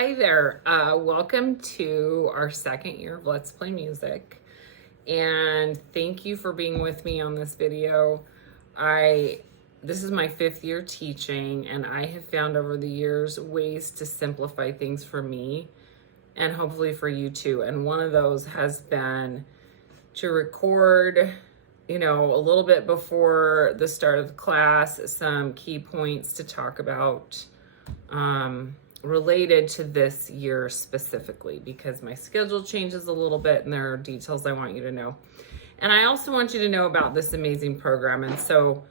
Hi there. Welcome to our second year of Let's Play Music. And thank you for being with me on this video. This is my 5th year teaching, and I have found over the years ways to simplify things for me and hopefully for you too. And one of those has been to record, a little bit before the start of the class, some key points to talk about related to this year specifically, because my schedule changes a little bit and there are details I want you to know. And I also want you to know about this amazing program. And so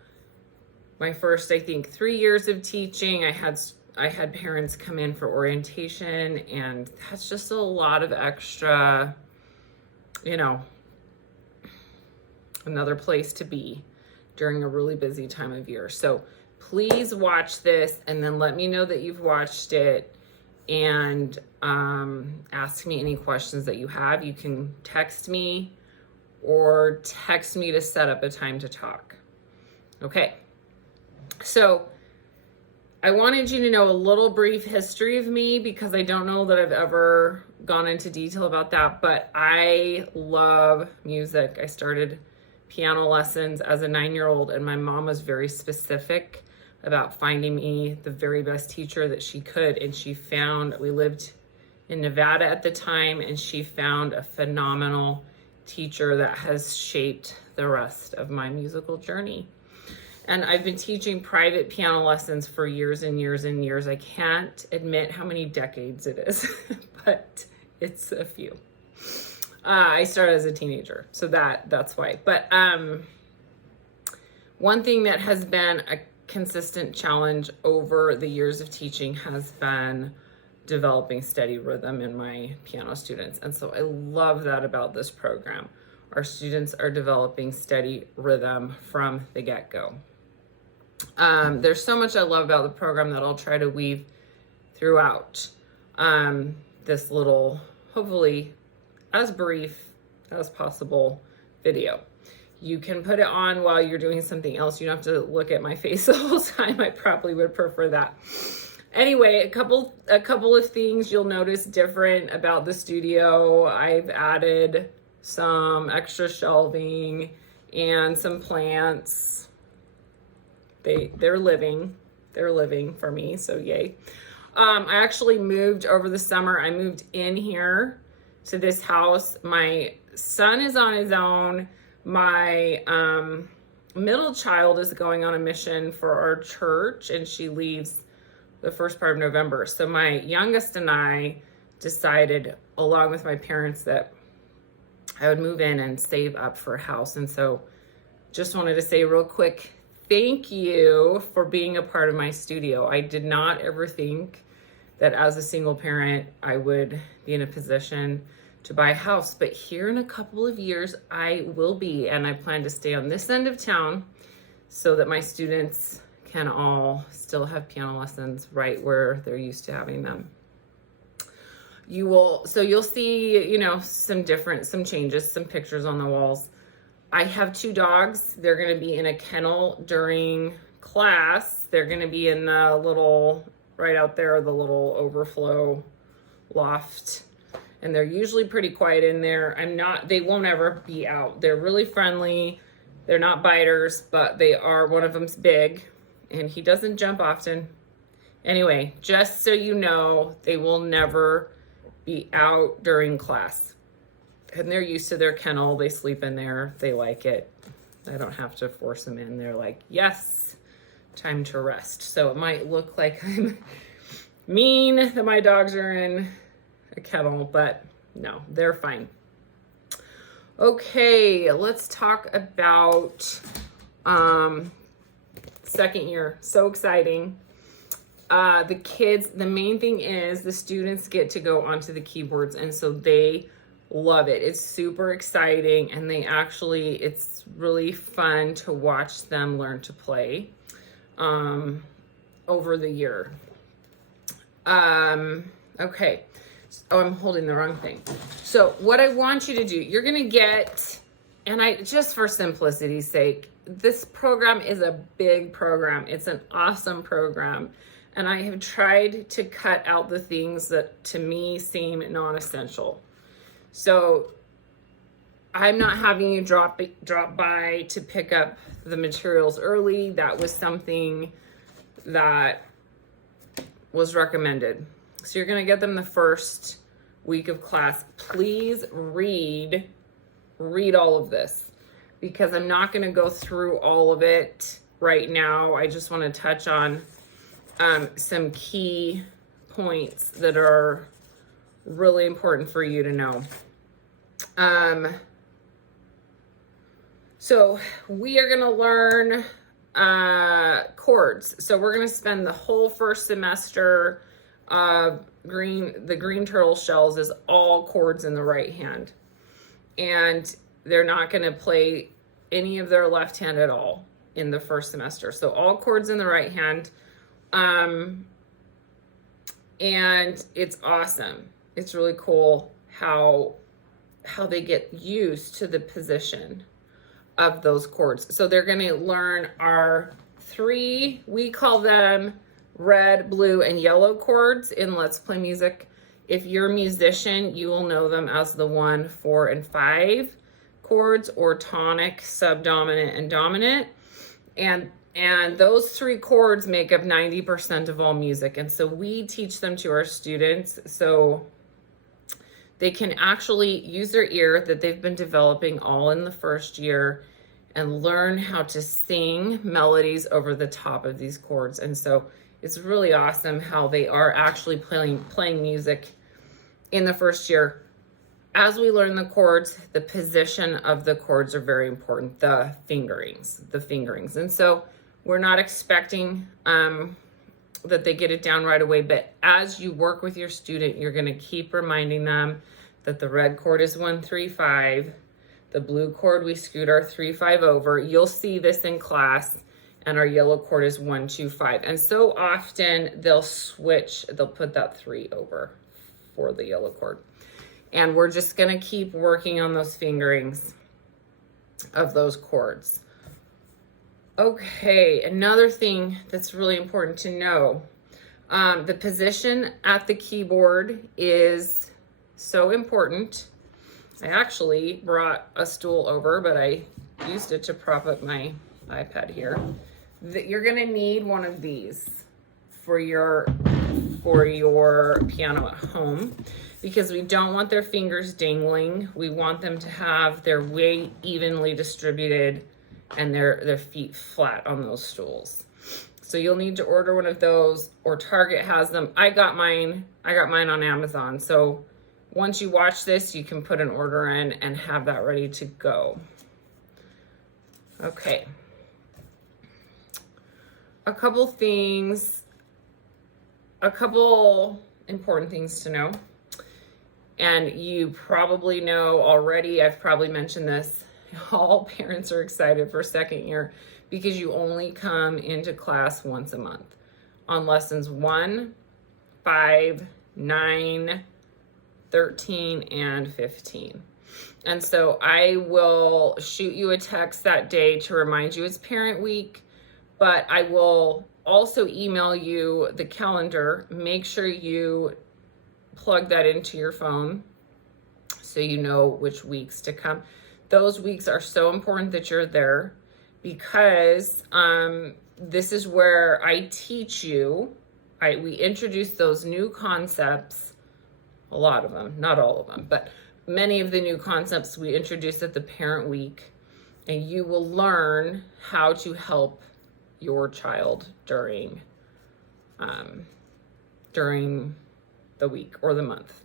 my first, I think, 3 years of teaching, I had parents come in for orientation, and that's just a lot of extra, another place to be during a really busy time of year. So please watch this and then let me know that you've watched it, and ask me any questions that you have. You can text me or text me to set up a time to talk. Okay, so I wanted you to know a little brief history of me, because I don't know that I've ever gone into detail about that, but I love music. I started piano lessons as a 9-year-old, and my mom was very specific about finding me the very best teacher that she could. And we lived in Nevada at the time, and she found a phenomenal teacher that has shaped the rest of my musical journey. And I've been teaching private piano lessons for years and years and years. I can't admit how many decades it is, but it's a few. I started as a teenager, so that's why. But one thing that has been a consistent challenge over the years of teaching has been developing steady rhythm in my piano students. And so I love that about this program. Our students are developing steady rhythm from the get-go. There's so much I love about the program that I'll try to weave throughout this little, hopefully as brief as possible video. You can put it on while you're doing something else. You don't have to look at my face the whole time. I probably would prefer that. Anyway, a couple of things you'll notice different about the studio. I've added some extra shelving and some plants. They're living for me, so yay. I actually moved over the summer. I moved in here to this house. My son is on his own. My middle child is going on a mission for our church, and she leaves the first part of November. So my youngest and I decided, along with my parents, that I would move in and save up for a house. And so just wanted to say real quick, thank you for being a part of my studio. I did not ever think that as a single parent, I would be in a position to buy a house, but here in a couple of years I will be, and I plan to stay on this end of town so that my students can all still have piano lessons right where they're used to having them. You'll see, some changes, some pictures on the walls. I have 2 dogs. They're going to be in a kennel during class. They're going to be in the little, right out there, the little overflow loft. And they're usually pretty quiet in there. They won't ever be out. They're really friendly. They're not biters, but one of them's big, and he doesn't jump often. Anyway, just so you know, they will never be out during class. And they're used to their kennel. They sleep in there. They like it. I don't have to force them in. They're like, yes, time to rest. So it might look like I'm mean that my dogs are in a kennel, but no, they're fine. Okay, let's talk about second year. So exciting. The kids, the main thing is the students get to go onto the keyboards, and so they love it. It's super exciting, and it's really fun to watch them learn to play over the year. Okay. Oh, I'm holding the wrong thing. So what I want you to do, you're going to get, and just for simplicity's sake, this program is a big program. It's an awesome program. and I have tried to cut out the things that to me seem non-essential. So I'm not having you drop by to pick up the materials early. That was something that was recommended. So you're going to get them the first week of class. Please read all of this, because I'm not going to go through all of it right now. I just want to touch on some key points that are really important for you to know. So we are going to learn chords. So we're going to spend the whole first semester of the green turtle shells is all chords in the right hand. And they're not going to play any of their left hand at all in the first semester. So all chords in the right hand. And it's awesome. It's really cool how they get used to the position of those chords. So they're going to learn our 3, we call them red, blue, and yellow chords in Let's Play Music. If you're a musician, you will know them as the 1, 4, and 5 chords, or tonic, subdominant, and dominant. And those 3 chords make up 90% of all music. And so we teach them to our students so they can actually use their ear that they've been developing all in the first year and learn how to sing melodies over the top of these chords. And so it's really awesome how they are actually playing music in the first year. As we learn the chords, the position of the chords are very important, the fingerings. And so we're not expecting that they get it down right away, but as you work with your student, you're going to keep reminding them that the red chord is 1, 3, 5. The blue chord, we scoot our 3, 5 over. You'll see this in class. And our yellow chord is 1, 2, 5. And so often they'll put that 3 over for the yellow chord. And we're just going to keep working on those fingerings of those chords. Okay, another thing that's really important to know. The position at the keyboard is so important. I actually brought a stool over, but I used it to prop up my iPad here. You're gonna need one of these for your piano at home, because we don't want their fingers dangling. We want them to have their weight evenly distributed and their feet flat on those stools. So you'll need to order one of those, or Target has them. I got mine on Amazon. So once you watch this, you can put an order in and have that ready to go. Okay. A couple important things to know. And you probably know already, I've probably mentioned this, all parents are excited for second year because you only come into class once a month on lessons 1, 5, 9, 13, and 15. And so I will shoot you a text that day to remind you it's parent week, but I will also email you the calendar. Make sure you plug that into your phone so you know which weeks to come. Those weeks are so important that you're there, because this is where I teach you. We introduce those new concepts, a lot of them, not all of them, but many of the new concepts we introduce at the parent week, and you will learn how to help your child during the week or the month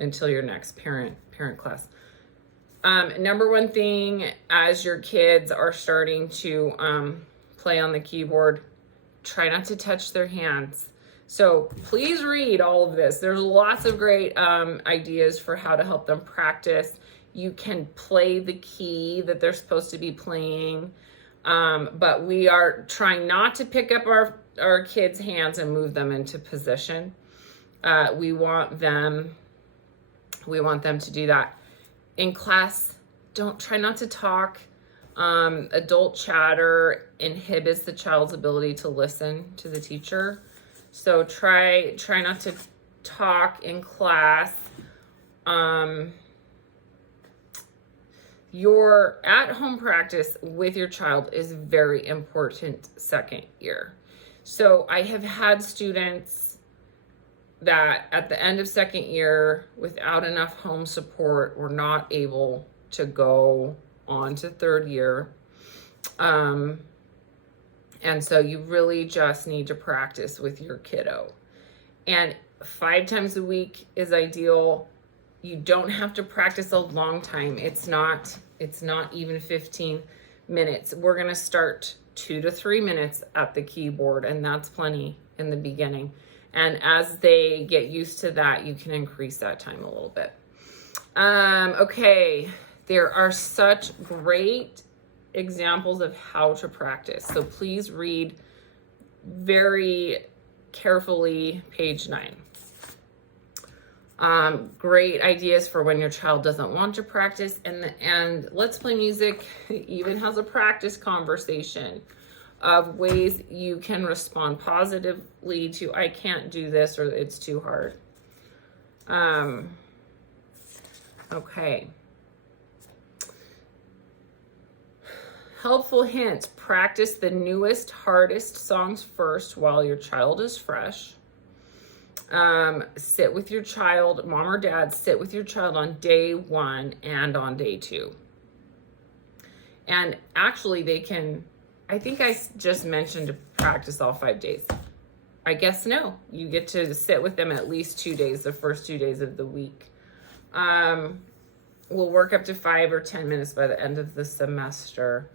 until your next parent class. Number one thing, as your kids are starting to play on the keyboard, try not to touch their hands. So please read all of this. There's lots of great ideas for how to help them practice. You can play the key that they're supposed to be playing, but we are trying not to pick up our kids' hands and move them into position. We want them to do that. In class, try not to talk. Adult chatter inhibits the child's ability to listen to the teacher. So try not to talk in class. Your at-home practice with your child is very important second year. So I have had students that at the end of second year, without enough home support, were not able to go on to third year. And so you really just need to practice with your kiddo. And 5 times a week is ideal. You don't have to practice a long time. It's not even 15 minutes. We're gonna start 2 to 3 minutes at the keyboard, and that's plenty in the beginning. And as they get used to that, you can increase that time a little bit. Okay, there are such great examples of how to practice. So please read very carefully page 9. Great ideas for when your child doesn't want to practice, and Let's Play Music even has a practice conversation of ways you can respond positively to I can't do this or it's too hard. Okay. Helpful hints: practice the newest, hardest songs first while your child is fresh. Sit with your child, mom or dad, sit with your child on day 1 and on day 2. And actually they can, I think I just mentioned to practice all 5 days. I guess no, you get to sit with them at least 2 days, the first 2 days of the week. We'll work up to 5 or 10 minutes by the end of the semester.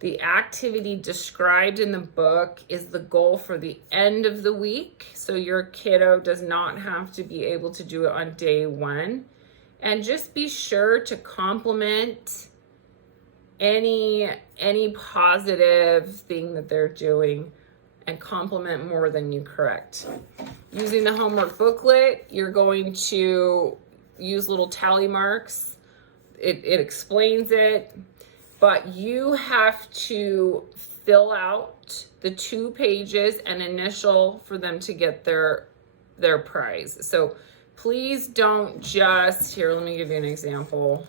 The activity described in the book is the goal for the end of the week. So your kiddo does not have to be able to do it on day 1. And just be sure to compliment any positive thing that they're doing, and compliment more than you correct. Using the homework booklet, you're going to use little tally marks. It explains it. But you have to fill out the 2 pages and initial for them to get their prize. So please don't just, here, let me give you an example.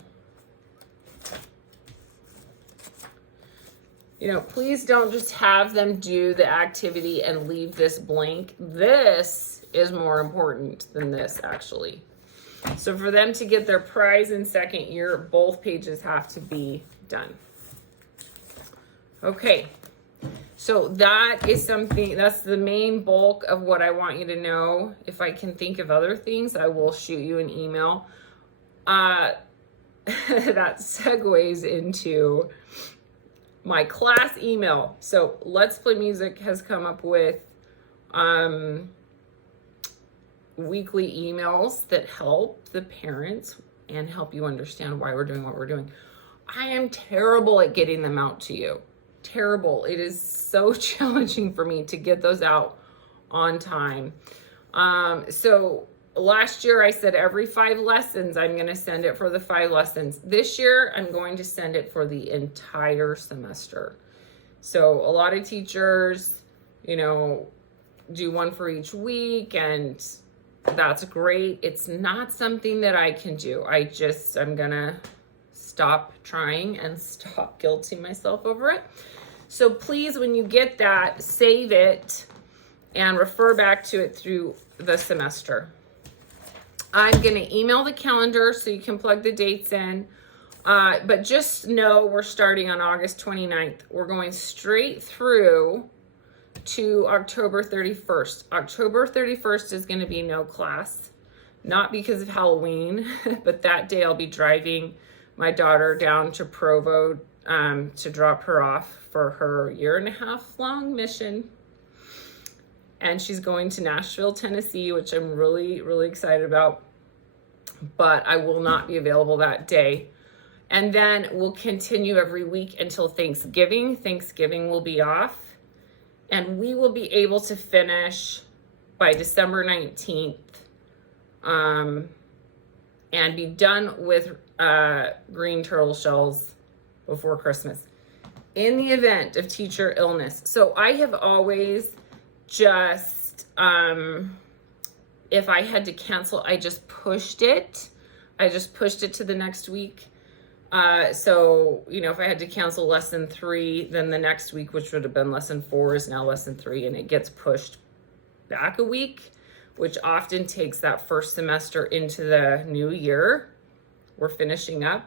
Please don't just have them do the activity and leave this blank. This is more important than this, actually. So for them to get their prize in second year, both pages have to be done. Okay, so that is something, that's the main bulk of what I want you to know. If I can think of other things, I will shoot you an email. That segues into my class email. So Let's Play Music has come up with weekly emails that help the parents and help you understand why we're doing what we're doing. I am terrible at getting them out to you. Terrible. It is so challenging for me to get those out on time. So last year I said every 5 lessons I'm going to send it for the 5 lessons. This year I'm going to send it for the entire semester. So a lot of teachers, do one for each week, and that's great. It's not something that I can do. I'm going to stop trying and stop guilting myself over it. So please, when you get that, save it and refer back to it through the semester. I'm going to email the calendar so you can plug the dates in. But just know we're starting on August 29th. We're going straight through to October 31st. October 31st is going to be no class, not because of Halloween, but that day I'll be driving my daughter down to Provo to drop her off for her 1.5-year long mission. And she's going to Nashville, Tennessee, which I'm really, really excited about. But I will not be available that day. And then we'll continue every week until Thanksgiving. Thanksgiving will be off. And we will be able to finish by December 19th. And be done with green turtle shells before Christmas. in the event of teacher illness. So I have always just, if I had to cancel, I just pushed it. I just pushed it to the next week. So, you know, if I had to cancel lesson 3, then the next week, which would have been lesson 4, is now lesson 3, and it gets pushed back a week, which often takes that first semester into the new year. We're finishing up.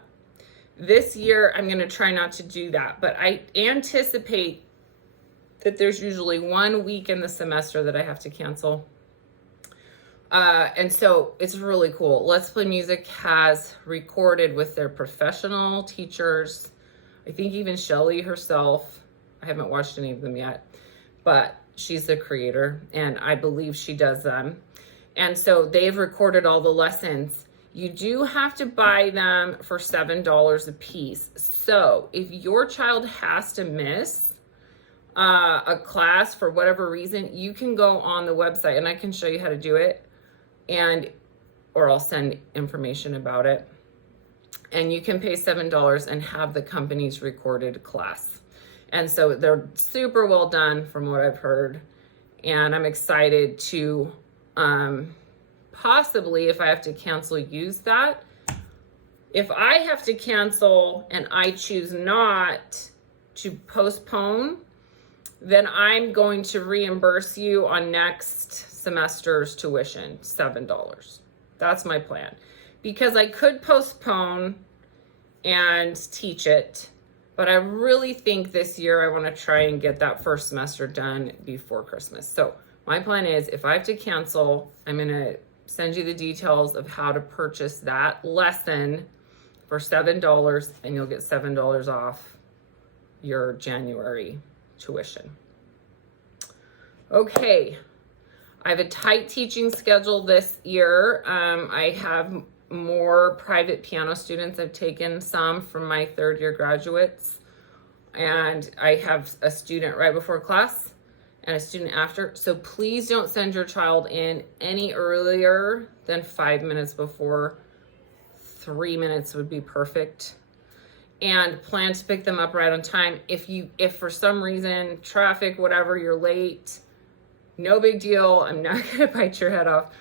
This year, I'm going to try not to do that, but I anticipate that there's usually 1 week in the semester that I have to cancel. And so it's really cool. Let's Play Music has recorded with their professional teachers. I think even Shelly herself, I haven't watched any of them yet, but she's the creator and I believe she does them. And so they've recorded all the lessons. You do have to buy them for $7 a piece. So if your child has to miss a class for whatever reason, you can go on the website and I can show you how to do it, or I'll send information about it. And you can pay $7 and have the company's recorded class. And so they're super well done from what I've heard. And I'm excited to possibly, if I have to cancel, use that. If I have to cancel and I choose not to postpone, then I'm going to reimburse you on next semester's tuition, $7. That's my plan. Because I could postpone and teach it, but I really think this year I want to try and get that first semester done before Christmas. So my plan is, if I have to cancel, I'm going to send you the details of how to purchase that lesson for $7, and you'll get $7 off your January tuition. Okay, I have a tight teaching schedule this year. I have more private piano students. I've taken some from my 3rd year graduates, and I have a student right before class and a student after. So please don't send your child in any earlier than 5 minutes before. 3 minutes would be perfect. And plan to pick them up right on time. If for some reason, traffic, whatever, you're late, no big deal. I'm not gonna bite your head off,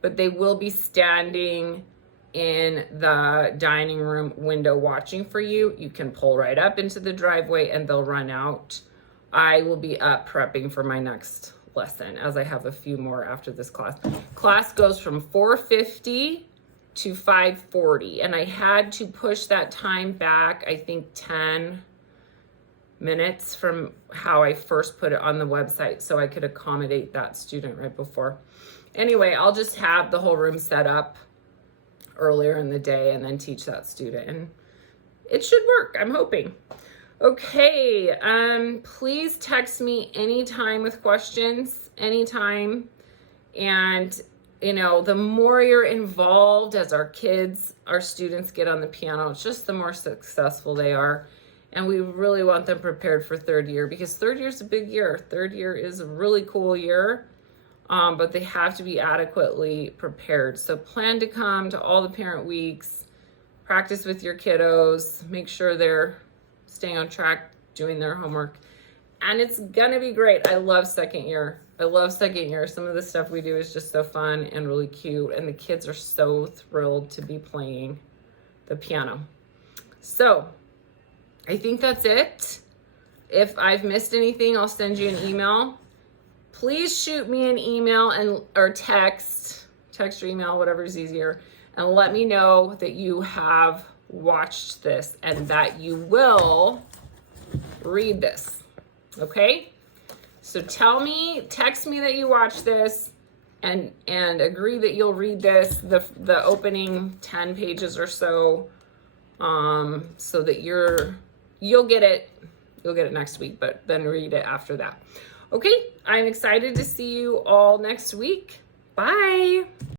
but they will be standing in the dining room window watching for you. You can pull right up into the driveway and they'll run out. I will be up prepping for my next lesson, as I have a few more after this class. Class goes from 4:50 to 5:40, and I had to push that time back, I think 10 minutes from how I first put it on the website, so I could accommodate that student right before. Anyway, I'll just have the whole room set up earlier in the day and then teach that student, and it should work, I'm hoping. Okay, please text me anytime with questions, anytime. And, you know, the more you're involved as our students get on the piano, just the more successful they are. And we really want them prepared for 3rd year, because 3rd year is a big year. 3rd year is a really cool year, but they have to be adequately prepared. So plan to come to all the parent weeks, practice with your kiddos, make sure they're staying on track, doing their homework, and it's gonna be great. I love 2nd year. I love 2nd year. Some of the stuff we do is just so fun and really cute, and the kids are so thrilled to be playing the piano. So I think that's it. If I've missed anything, I'll send you an email. Please shoot me an email or text or email, whatever's easier, and let me know that you have watched this and that you will read this. Okay? So text me that you watched this and agree that you'll read this, the opening 10 pages or so, so that you'll get it next week, but then read it after that. Okay, I'm excited to see you all next week. Bye.